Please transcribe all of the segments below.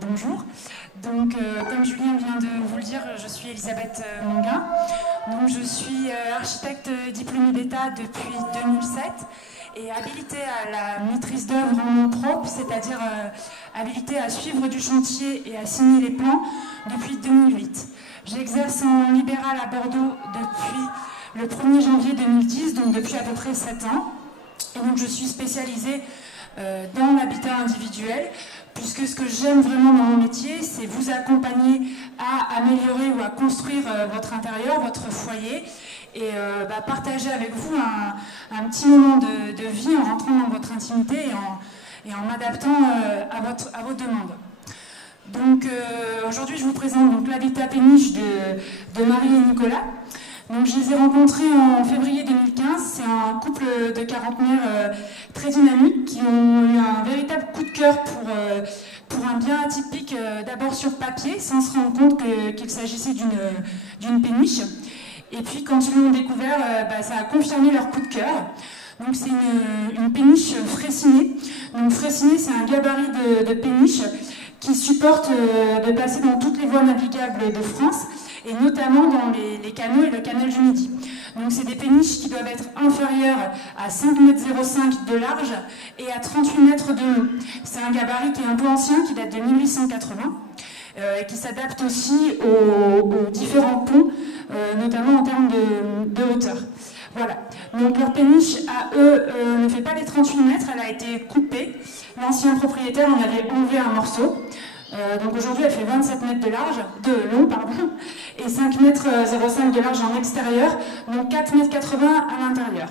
Bonjour. Comme Julien vient de vous le dire, je suis Elisabeth Monguin. Donc, je suis architecte diplômée d'État depuis 2007 et habilitée à la maîtrise d'œuvre en nom propre, c'est-à-dire habilitée à suivre du chantier et à signer les plans depuis 2008. J'exerce en libéral à Bordeaux depuis le 1er janvier 2010, donc depuis à peu près 7 ans. Et donc, je suis spécialisée dans l'habitat individuel, puisque ce que j'aime vraiment dans mon métier, c'est vous accompagner à améliorer ou à construire votre intérieur, votre foyer, et partager avec vous un petit moment de vie en rentrant dans votre intimité et en m'adaptant à vos demandes. Donc aujourd'hui, je vous présente donc l'habitat péniche de Marie et Nicolas. Donc, je les ai rencontrés en février 2015. C'est un couple de quarantenaires très dynamiques qui ont eu un véritable coup de cœur pour un bien atypique, d'abord sur papier, sans se rendre compte qu'il s'agissait d'une péniche. Et puis, quand ils l'ont découvert, ça a confirmé leur coup de cœur. Donc, c'est une péniche fraissinet. Donc, fraissinet, c'est un gabarit de péniche qui supporte de passer dans toutes les voies navigables de France, et notamment dans les canaux et le canal du Midi. Donc c'est des péniches qui doivent être inférieures à 5,05 m de large et à 38 mètres de long. C'est un gabarit qui est un peu ancien, qui date de 1880, et qui s'adapte aussi aux différents ponts, notamment en termes de hauteur. Voilà. Donc leur péniche, à eux, ne fait pas les 38 mètres, elle a été coupée. L'ancien propriétaire en avait enlevé un morceau. Donc aujourd'hui, elle fait 27 mètres de long, et 5,05 m de large en extérieur, donc 4,80 m à l'intérieur.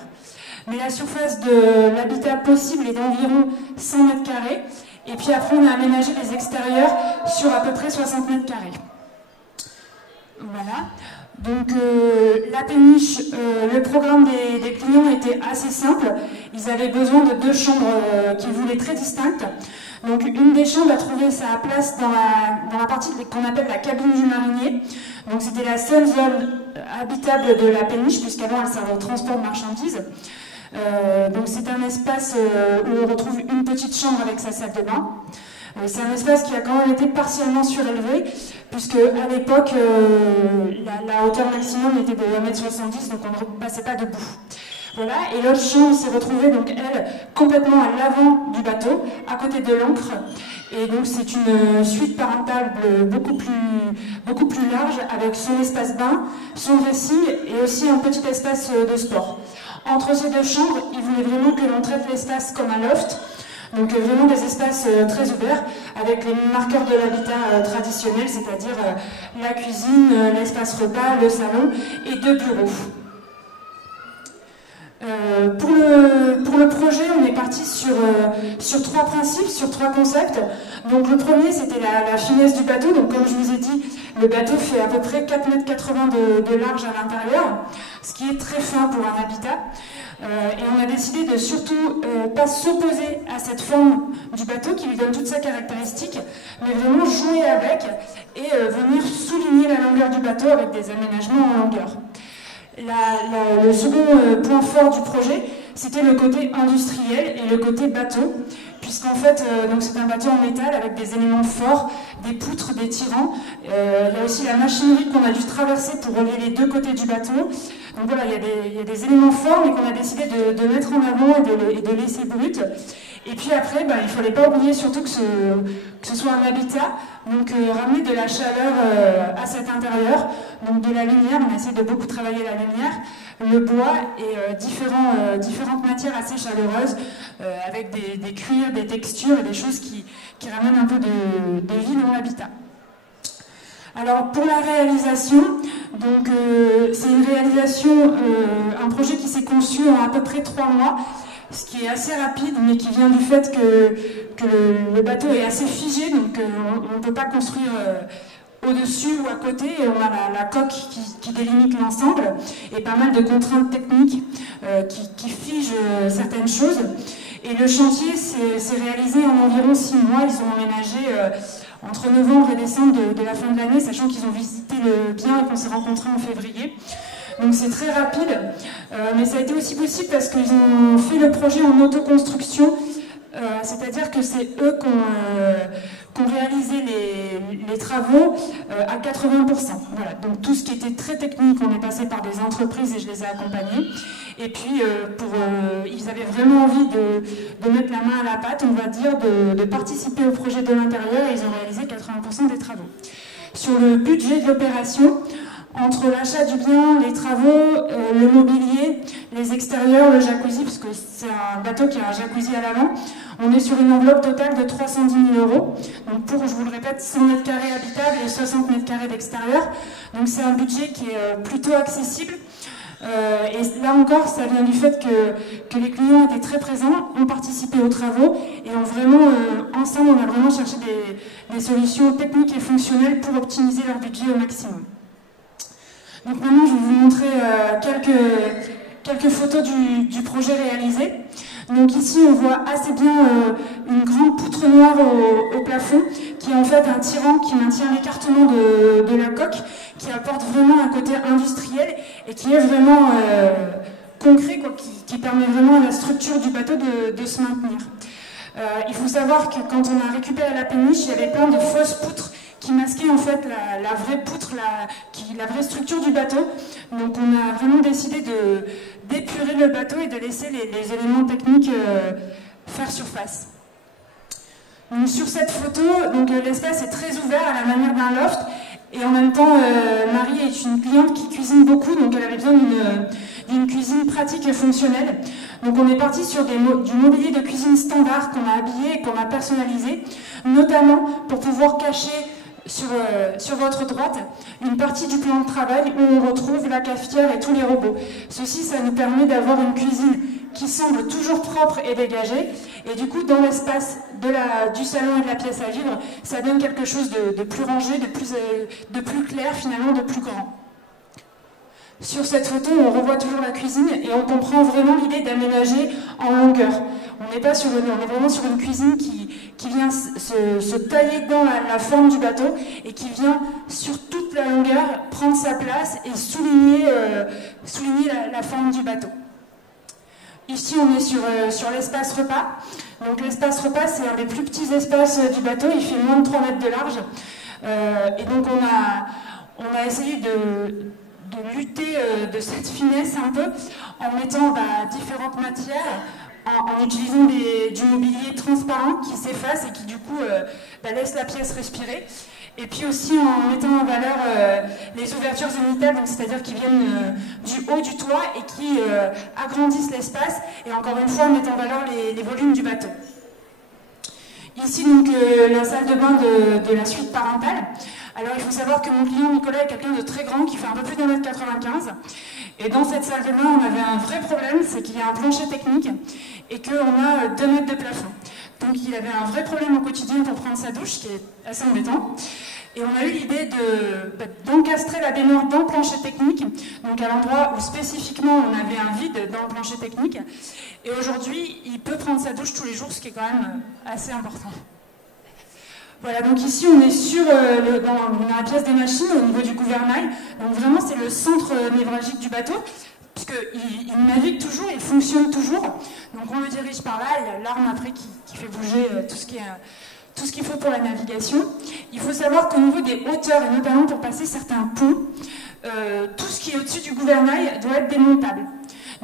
Mais la surface de l'habitat possible est d'environ 100 mètres carrés, et puis après on a aménagé les extérieurs sur à peu près 60 mètres carrés. Voilà. Donc la péniche, le programme des clients était assez simple. Ils avaient besoin de 2 chambres qu'ils voulaient très distinctes. Donc une des chambres a trouvé sa place dans la partie qu'on appelle la cabine du marinier. Donc c'était la seule zone habitable de la péniche, puisqu'avant elle servait au transport de marchandises. Donc c'est un espace où on retrouve une petite chambre avec sa salle de bain. C'est un espace qui a quand même été partiellement surélevé, puisque à l'époque, la hauteur maximum était de 1,70 m, donc on ne passait pas debout. Voilà, et l'autre chambre s'est retrouvée, donc elle, complètement à l'avant du bateau, à côté de l'ancre. Et donc c'est une suite parentale beaucoup plus large, avec son espace bain, son dressing et aussi un petit espace de sport. Entre ces 2 chambres, ils voulaient vraiment que l'on traite l'espace comme un loft. Donc vraiment des espaces très ouverts, avec les marqueurs de l'habitat traditionnel, c'est-à-dire la cuisine, l'espace repas, le salon et 2 bureaux. Pour le projet, on est parti sur 3 principes, sur 3 concepts. Donc le premier, c'était la finesse du bateau. Donc comme je vous ai dit, le bateau fait à peu près 4,80 m de large à l'intérieur, ce qui est très fin pour un habitat. Et on a décidé de surtout pas s'opposer à cette forme du bateau qui lui donne toute sa caractéristique, mais vraiment jouer avec et venir souligner la longueur du bateau avec des aménagements en longueur. Le second point fort du projet, c'était le côté industriel et le côté bateau, puisqu'en fait, c'est un bateau en métal avec des éléments forts, des poutres, des tirants. Il y a aussi la machinerie qu'on a dû traverser pour relier les 2 côtés du bateau. Donc voilà, il y a des éléments forts, mais qu'on a décidé de mettre en avant et de laisser brut. Et puis après, il ne fallait pas oublier surtout que ce soit un habitat, donc ramener de la chaleur à cet intérieur, donc de la lumière. On a essayé de beaucoup travailler la lumière, le bois et différentes matières assez chaleureuses, avec des cuirs, des textures et des choses qui ramènent un peu de vie dans l'habitat. Alors pour la réalisation, donc c'est une réalisation, un projet qui s'est conçu en à peu près 3 mois, ce qui est assez rapide, mais qui vient du fait que le bateau est assez figé, donc on ne peut pas construire au-dessus ou à côté, et on a la coque qui délimite l'ensemble, et pas mal de contraintes techniques qui figent certaines choses. Et le chantier s'est réalisé en environ 6 mois. Ils ont emménagé entre novembre et décembre de la fin de l'année, sachant qu'ils ont visité le bien et qu'on s'est rencontrés en février. Donc c'est très rapide, mais ça a été aussi possible parce qu'ils ont fait le projet en autoconstruction, c'est-à-dire que c'est eux qu'on réalisait les travaux à 80%. Voilà, donc tout ce qui était très technique, on est passé par des entreprises et je les ai accompagnés. Et puis, ils avaient vraiment envie de mettre la main à la pâte, on va dire, de participer au projet de l'intérieur, et ils ont réalisé 80% des travaux. Sur le budget de l'opération, entre l'achat du bien, les travaux, le mobilier, les extérieurs, le jacuzzi, parce que c'est un bateau qui a un jacuzzi à l'avant, on est sur une enveloppe totale de 310 000 €. Donc pour, je vous le répète, 100 mètres carrés habitables et 60 mètres carrés d'extérieur. Donc c'est un budget qui est plutôt accessible. Et là encore, ça vient du fait que les clients étaient très présents, ont participé aux travaux et ont vraiment, ensemble, on a vraiment cherché des solutions techniques et fonctionnelles pour optimiser leur budget au maximum. Donc maintenant, je vais vous montrer quelques photos du projet réalisé. Donc ici, on voit assez bien une grande poutre noire au plafond, qui est en fait un tirant qui maintient l'écartement de la coque, qui apporte vraiment un côté industriel et qui est vraiment concret, quoi, qui permet vraiment à la structure du bateau de se maintenir. Il faut savoir que quand on a récupéré la péniche, il y avait plein de fausses poutres qui masquait en fait la vraie poutre, la vraie structure du bateau. Donc on a vraiment décidé d'épurer le bateau et de laisser les éléments techniques faire surface. Donc, sur cette photo, l'espace est très ouvert à la manière d'un loft, et en même temps Marie est une cliente qui cuisine beaucoup, donc elle avait besoin d'une cuisine pratique et fonctionnelle. Donc on est parti sur du mobilier de cuisine standard qu'on a habillé et qu'on a personnalisé, notamment pour pouvoir cacher sur votre droite une partie du plan de travail où on retrouve la cafetière et tous les robots. Ceci, ça nous permet d'avoir une cuisine qui semble toujours propre et dégagée, et du coup dans l'espace du salon et de la pièce à vivre, ça donne quelque chose de plus rangé, de plus clair finalement, de plus grand. Sur cette photo, on revoit toujours la cuisine et on comprend vraiment l'idée d'aménager en longueur. On est vraiment sur une cuisine qui vient se tailler dans la forme du bateau et qui vient sur toute la longueur prendre sa place et souligner la forme du bateau. Ici, on est sur l'espace repas. Donc l'espace repas, c'est un des plus petits espaces du bateau, il fait moins de 3 mètres de large. Et donc on a essayé de lutter de cette finesse un peu en mettant différentes matières, en utilisant du mobilier transparent qui s'efface et qui du coup laisse la pièce respirer. Et puis aussi en mettant en valeur les ouvertures zénithales, c'est-à-dire qui viennent du haut du toit et qui agrandissent l'espace, et encore une fois mettent en valeur les volumes du bateau. Ici donc la salle de bain de la suite parentale. Alors il faut savoir que mon client Nicolas est quelqu'un de très grand qui fait un peu plus d'1,95 m. Et dans cette salle de bain, on avait un vrai problème, c'est qu'il y a un plancher technique et qu'on a 2 mètres de plafond. Donc il avait un vrai problème au quotidien pour prendre sa douche, qui est assez embêtant. Et on a eu l'idée d'encastrer la baignoire dans le plancher technique, donc à l'endroit où spécifiquement on avait un vide dans le plancher technique. Et aujourd'hui, il peut prendre sa douche tous les jours, ce qui est quand même assez important. Voilà, donc ici on est dans la pièce des machines au niveau du gouvernail. Donc vraiment c'est le centre névralgique du bateau, puisqu'il navigue toujours, il fonctionne toujours. Donc on le dirige par là, il y a l'arme après qui fait bouger tout ce qu'il faut pour la navigation. Il faut savoir qu'au niveau des hauteurs, et notamment pour passer certains ponts, tout ce qui est au-dessus du gouvernail doit être démontable.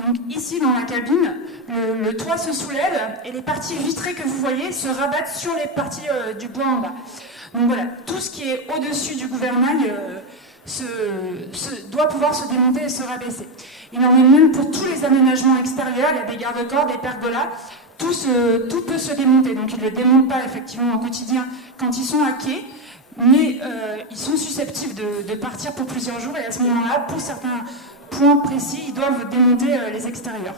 Donc ici dans la cabine, le toit se soulève et les parties vitrées que vous voyez se rabattent sur les parties du bois en bas. Donc voilà, tout ce qui est au-dessus du gouvernail doit pouvoir se démonter et se rabaisser. Il en est même pour tous les aménagements extérieurs, il y a des garde-corps, des pergolas, tout peut se démonter. Donc ils ne le démontent pas effectivement au quotidien quand ils sont à quai, mais ils sont susceptibles de partir pour plusieurs jours, et à ce moment-là, pour certains points précis, ils doivent démonter les extérieurs.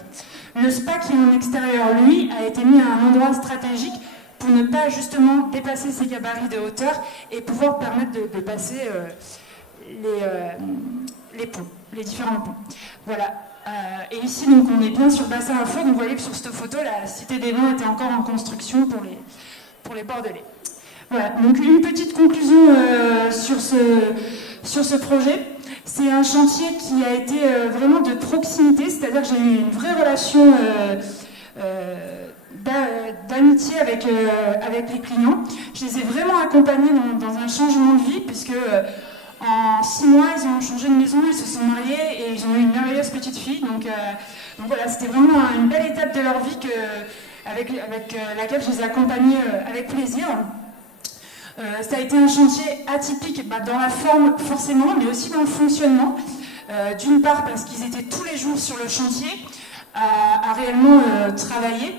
Le spa qui est en extérieur, lui, a été mis à un endroit stratégique pour ne pas justement dépasser ses gabarits de hauteur et pouvoir permettre de passer les ponts, les différents ponts. Voilà. Et ici, donc, on est bien sur bassin à flot. Donc, vous voyez que sur cette photo, la Cité des Vins était encore en construction pour les Bordelais. Voilà. Donc, une petite conclusion sur ce projet. C'est un chantier qui a été vraiment de proximité, c'est-à-dire que j'ai eu une vraie relation d'amitié avec les clients. Je les ai vraiment accompagnés dans un changement de vie, puisque en 6 mois, ils ont changé de maison, ils se sont mariés et ils ont eu une merveilleuse petite fille. Donc voilà, c'était vraiment une belle étape de leur vie avec laquelle je les ai accompagnés avec plaisir. Ça a été un chantier atypique dans la forme forcément, mais aussi dans le fonctionnement. D'une part parce qu'ils étaient tous les jours sur le chantier à réellement travailler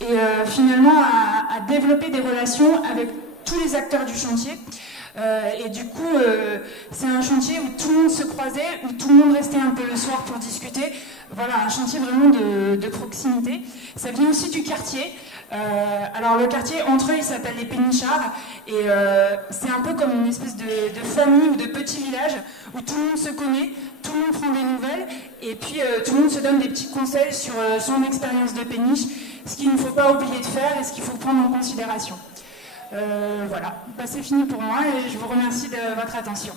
et finalement à développer des relations avec tous les acteurs du chantier. Et du coup, c'est un chantier où tout le monde se croisait, où tout le monde restait un peu le soir pour discuter. Voilà, un chantier vraiment de proximité. Ça vient aussi du quartier. Alors le quartier, entre eux, il s'appelle les Pénichards. Et c'est un peu comme une espèce de famille ou de petit village où tout le monde se connaît, tout le monde prend des nouvelles. Et puis tout le monde se donne des petits conseils sur son expérience de péniche, ce qu'il ne faut pas oublier de faire et ce qu'il faut prendre en considération. Voilà, c'est fini pour moi et je vous remercie de votre attention.